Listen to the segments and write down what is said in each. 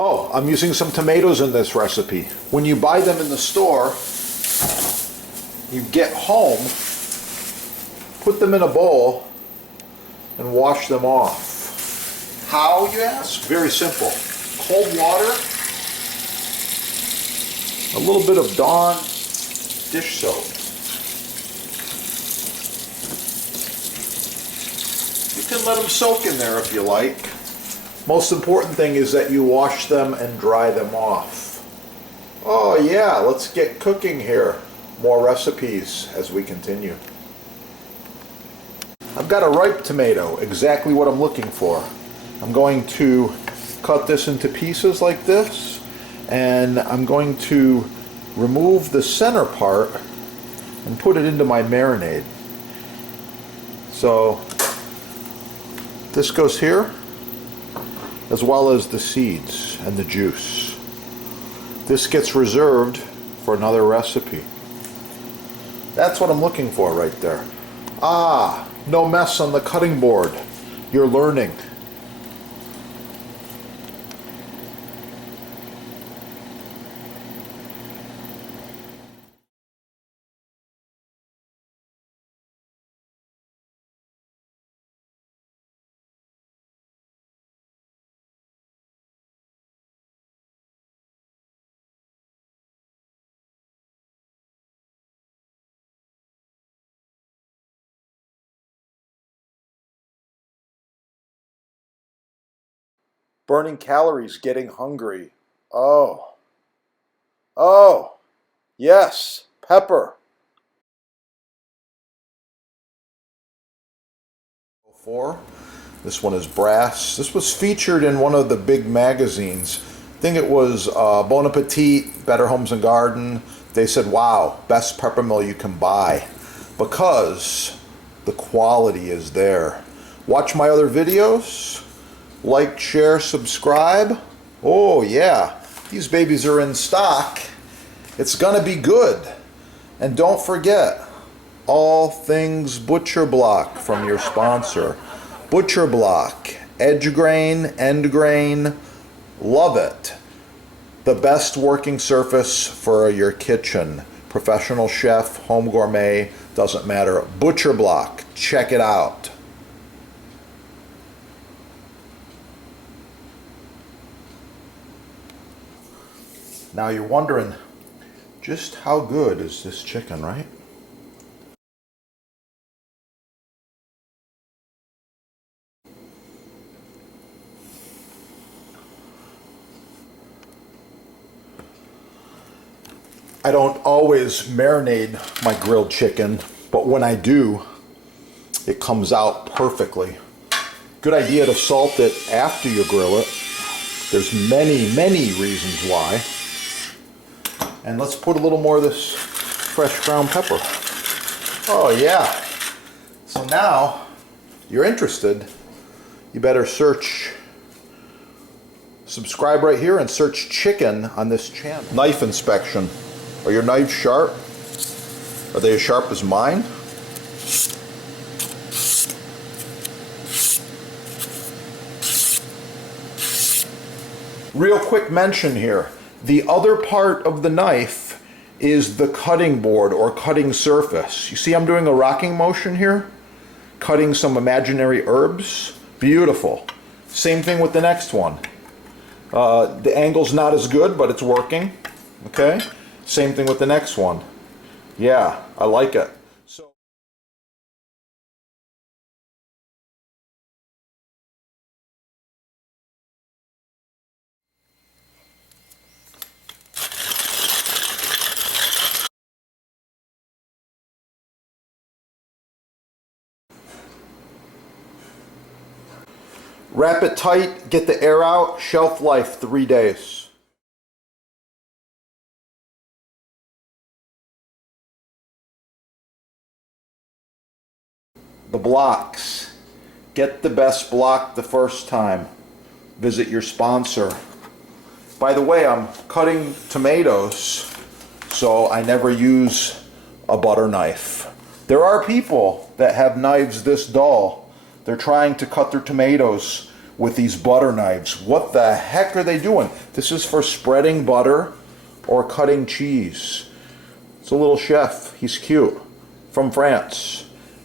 Oh, I'm using some tomatoes in this recipe. When you buy them in the store, you get home, put them in a bowl, and wash them off. How, you ask? Very simple. Cold water, a little bit of Dawn dish soap. You can let them soak in there if you like. Most important thing is that you wash them and dry them off. Oh yeah, let's get cooking here. More recipes as we continue. I've got a ripe tomato, exactly what I'm looking for. I'm going to cut this into pieces like this, and I'm going to remove the center part and put it into my marinade. So this goes here, as well as the seeds and the juice. This gets reserved for another recipe. That's what I'm looking for right there. Ah, no mess on the cutting board. You're learning. Burning calories, getting hungry. Oh. Oh. Yes. Pepper. This one is brass. This was featured in one of the big magazines. I think it was Bon Appetit, Better Homes and Garden. They said, wow, best pepper mill you can buy, because the quality is there. Watch my other videos. Like, share, subscribe. Oh yeah, these babies are in stock. It's gonna be good. And don't forget, all things Butcher Block from your sponsor. Butcher Block, edge grain, end grain, love it. The best working surface for your kitchen. Professional chef, home gourmet, doesn't matter. Butcher Block, check it out. Now you're wondering, just how good is this chicken, right? I don't always marinate my grilled chicken, but when I do, it comes out perfectly. Good idea to salt it after you grill it. There's many, many reasons why. And let's put a little more of this fresh ground pepper. Oh yeah. So now, you're interested, you better subscribe right here and search chicken on this channel. Knife inspection. Are your knives sharp? Are they as sharp as mine? Real quick mention here. The other part of the knife is the cutting board or cutting surface. You see I'm doing a rocking motion here? Cutting some imaginary herbs. Beautiful. Same thing with the next one. The angle's not as good, but it's working. Okay? Same thing with the next one. Yeah, I like it. So wrap it tight, get the air out, shelf life 3 days. The blocks. Get the best block the first time. Visit your sponsor. By the way, I'm cutting tomatoes, so I never use a butter knife. There are people that have knives this dull. They're trying to cut their tomatoes with these butter knives. What the heck are they doing? This is for spreading butter or cutting cheese. It's a little chef. He's cute. From France.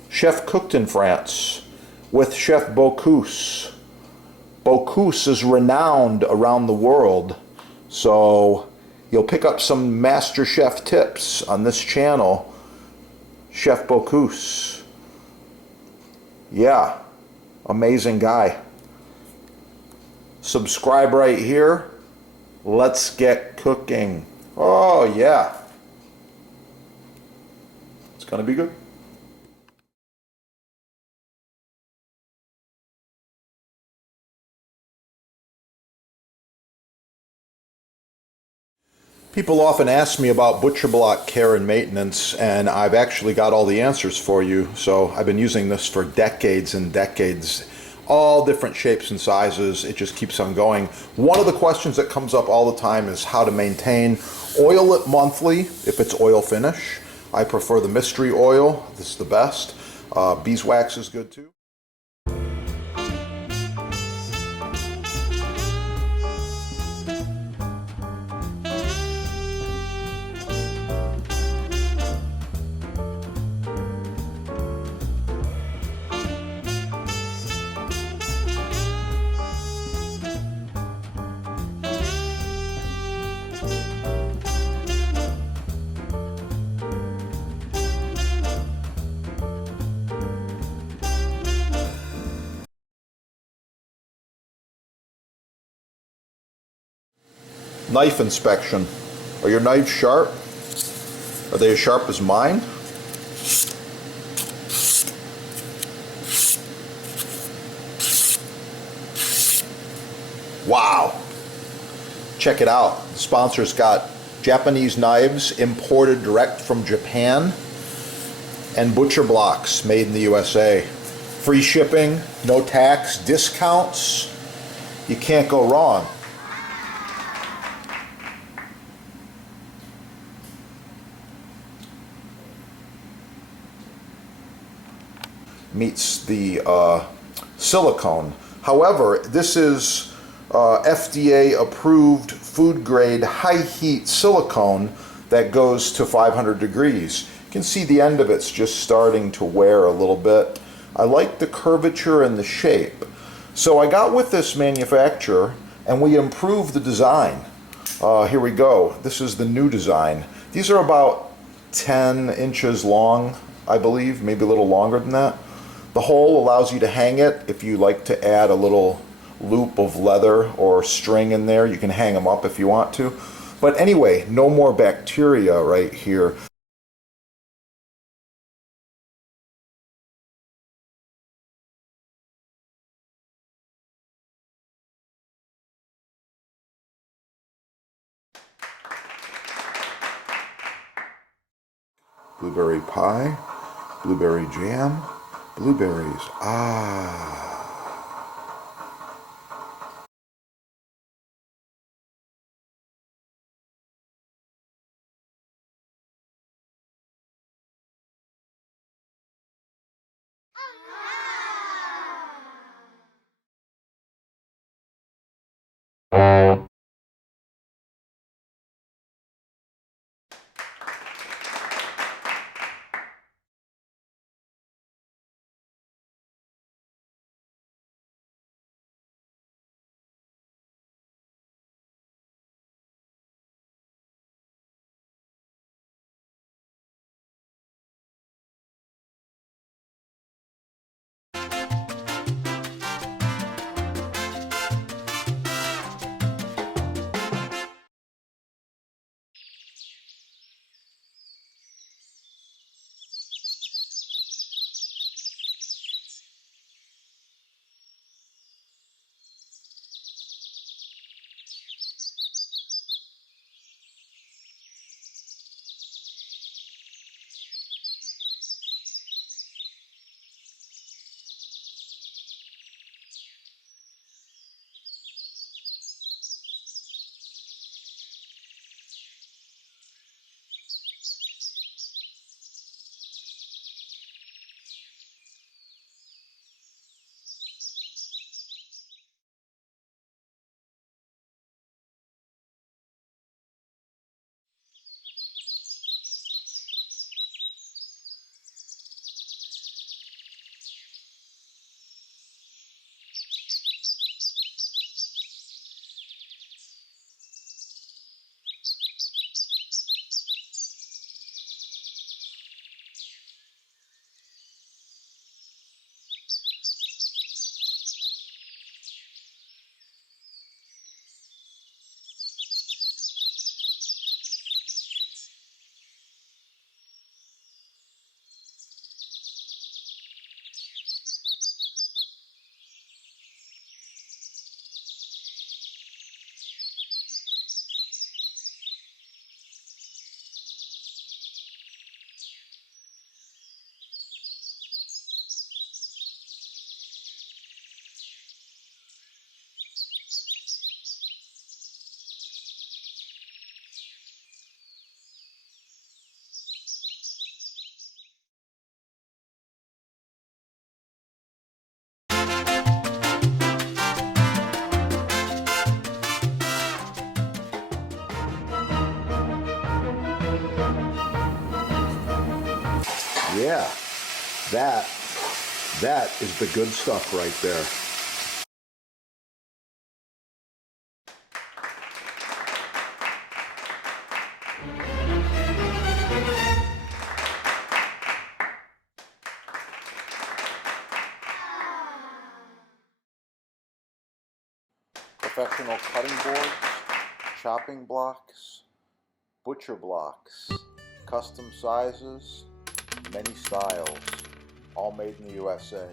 Chef cooked in France with Chef Bocuse. Bocuse is renowned around the world, so you'll pick up some master chef tips on this channel. Chef Bocuse. Yeah, amazing guy. Subscribe right here. Let's get cooking. Oh yeah. It's gonna be good. People often ask me about butcher block care and maintenance, and I've actually got all the answers for you. So I've been using this for decades and decades, all different shapes and sizes. It just keeps on going. One of the questions that comes up all the time is how to maintain. Oil it monthly if it's oil finish. I prefer the mystery oil. This is the best. Beeswax is good too. Knife inspection. Are your knives sharp? Are they as sharp as mine? Wow. Check it out. The sponsor's got Japanese knives imported direct from Japan and butcher blocks made in the USA. Free shipping, no tax, discounts. You can't go wrong. Meets the silicone. However, this is FDA approved food grade high heat silicone that goes to 500 degrees. You can see the end of it's just starting to wear a little bit. I like the curvature and the shape. So I got with this manufacturer and we improved the design. Here we go. This is the new design. These are about 10 inches long, I believe, maybe a little longer than that. The hole allows you to hang it. If you like to add a little loop of leather or string in there, you can hang them up if you want to. But anyway, no more bacteria right here. Blueberry pie, blueberry jam, blueberries. Ah. Yeah, that is the good stuff right there. Professional cutting boards, chopping blocks, butcher blocks, custom sizes, many styles, all made in the USA.